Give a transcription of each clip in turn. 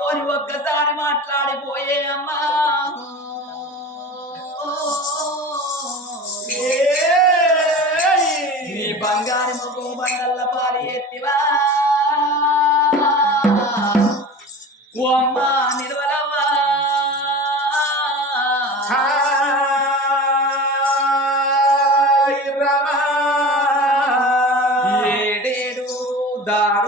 ఓరి ఒక్కసారి మాట్లాడిపోయే అమ్మా. నీ బంగారు ముఖం బండల్ల పాలి ఎత్తివా. ఓ అమ్మా ఏడేడు దారులలో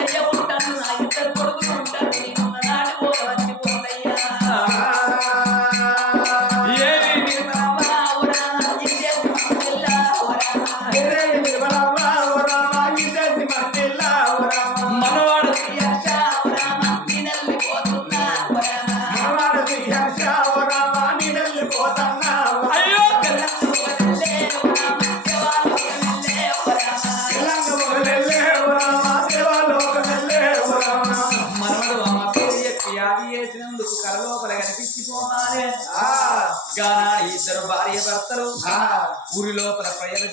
కనిపించిపోవాలి గానా ఇద్దరు భార్య భర్తలు. ఊరి లోపల ప్రజలు